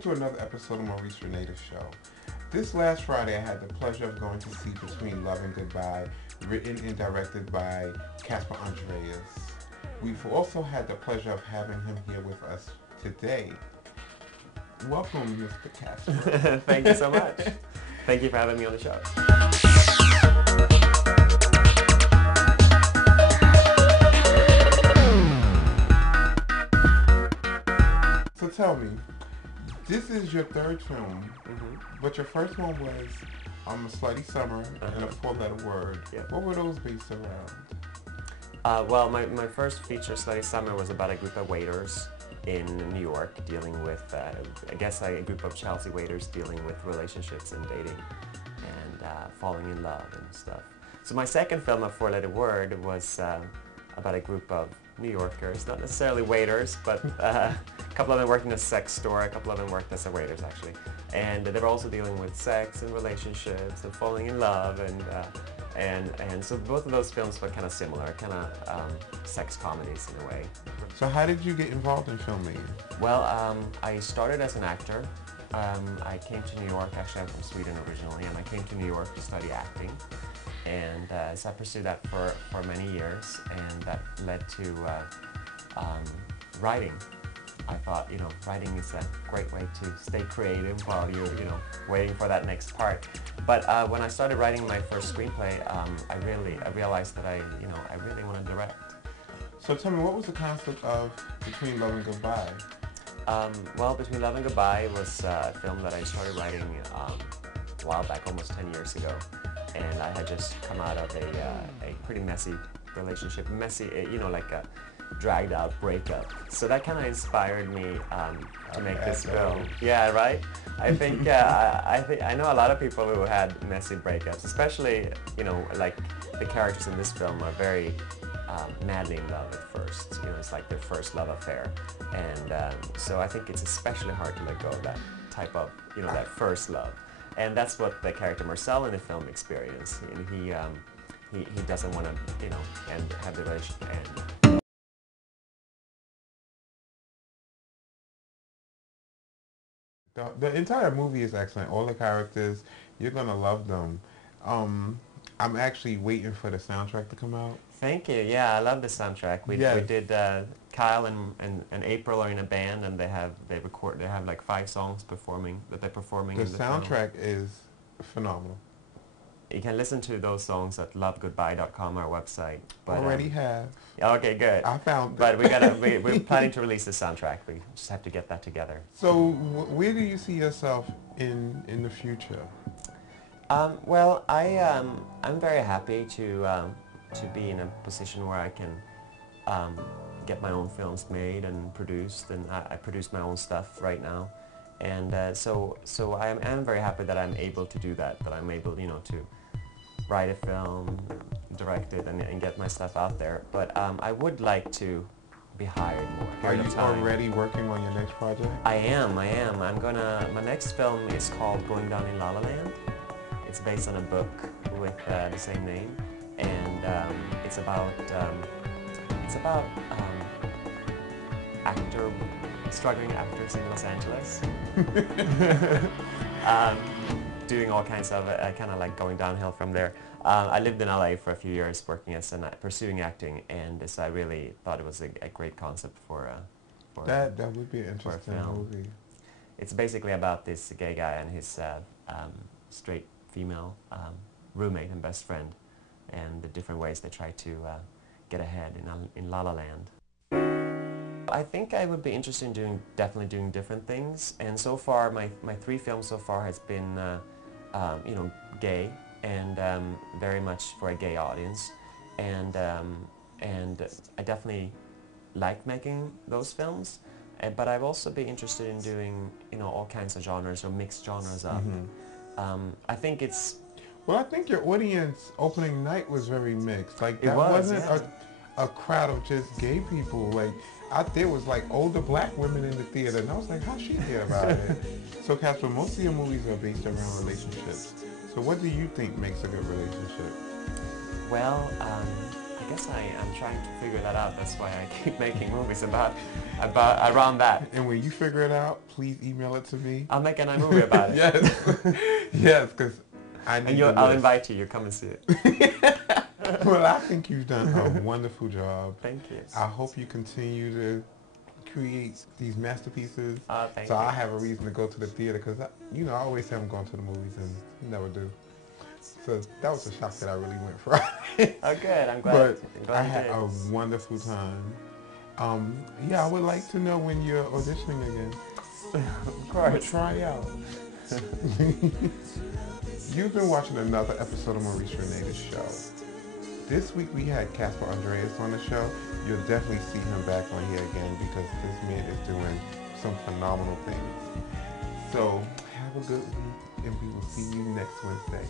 welcome to another episode of Maurice Runea's show. This last Friday, I had the pleasure of going to see Between Love and Goodbye, written and directed by Casper Andreas. We've also had the pleasure of having him here with us today. Welcome, Mr. Casper. Thank you so much. Thank you for having me on the show. So tell me, this is your third film, but your first one was A Slutty Summer and a Four-Letter Word. Yep. What were those based around? Well, my first feature, Slutty Summer, was about a group of waiters in New York dealing with, I guess, a group of Chelsea waiters dealing with relationships and dating and falling in love and stuff. So my second film, A Four-Letter Word, was about a group of New Yorkers, not necessarily waiters, but a couple of them worked in a sex store, a couple of them worked as waiters actually. And they were also dealing with sex and relationships and falling in love, and so both of those films were kind of similar, kind of sex comedies in a way. So how did you get involved in filmmaking? Well, I started as an actor. I came to New York, actually I'm from Sweden originally, and I came to New York to study acting. And so I pursued that for many years, and that led to writing. I thought, writing is a great way to stay creative while you're, waiting for that next part. But when I started writing my first screenplay, I realized that I really want to direct. So tell me, what was the concept of Between Love and Goodbye? Well, Between Love and Goodbye was a film that I started writing a while back, almost 10 years ago. And I had just come out of a pretty messy relationship, like a dragged out breakup. So that kind of inspired me to make this film. Yeah, right? I think, I know a lot of people who had messy breakups, especially, like the characters in this film are very madly in love at first. It's like their first love affair. And so I think it's especially hard to let go of that type of, that first love. And that's what the character Marcel in the film experienced. He doesn't want to, have the relationship end. The entire movie is excellent. All the characters, you're gonna love them. I'm actually waiting for the soundtrack to come out. Thank you. Yeah, I love the soundtrack. We did. Kyle and April are in a band, and they have like 5 songs that they're performing. The in the soundtrack film. is phenomenal. You can listen to those songs at lovegoodbye.com, our website. But, Already have. Okay, good. I found But we're planning to release the soundtrack. We just have to get that together. So where do you see yourself in the future? Well, I'm very happy to be in a position where I can get my own films made and produced, and I produce my own stuff right now. And so I am very happy that I'm able to do that, I'm able, to write a film, direct it, and get my stuff out there. But I would like to be hired more. Are you already working on your next project? I am. My next film is called Going Down in La La Land. It's based on a book with the same name, and it's about struggling actors in Los Angeles, doing all kinds of kind of like going downhill from there. I lived in LA for a few years working as pursuing acting, and so I really thought it was a great concept for that would be an interesting movie. It's basically about this gay guy and his straight female roommate and best friend, and the different ways they try to get ahead in La La Land. I think I would be interested in definitely doing different things, and so far my 3 films so far has been gay and very much for a gay audience, and I definitely like making those films, but I've also been interested in doing all kinds of genres or mixed genres up. I think it's... Well, I think your audience opening night was very mixed. Like that wasn't a crowd of just gay people. Like out there was like older black women in the theater, and I was like, how's she hear about it? So Casper, most of your movies are based around relationships. So what do you think makes a good relationship? Well, I guess I'm trying to figure that out. That's why I keep making movies about around that. And when you figure it out, please email it to me. I'll make a movie about it. Yes. Yes, because I need I'll invite you. You come and see it. Well, I think you've done a wonderful job. Thank you. I hope you continue to create these masterpieces. Thank so you. I have a reason to go to the theater because, I always say I'm going to the movies and never do. So that was a shock that I really went Friday. Oh, good. I'm glad. But I had a wonderful time. Yeah, I would like to know when you're auditioning again. Of course. Try out. You've been watching another episode of Maurice Runea's show. This week we had Casper Andreas on the show. You'll definitely see him back on here again because this man is doing some phenomenal things. So have a good week and we will see you next Wednesday.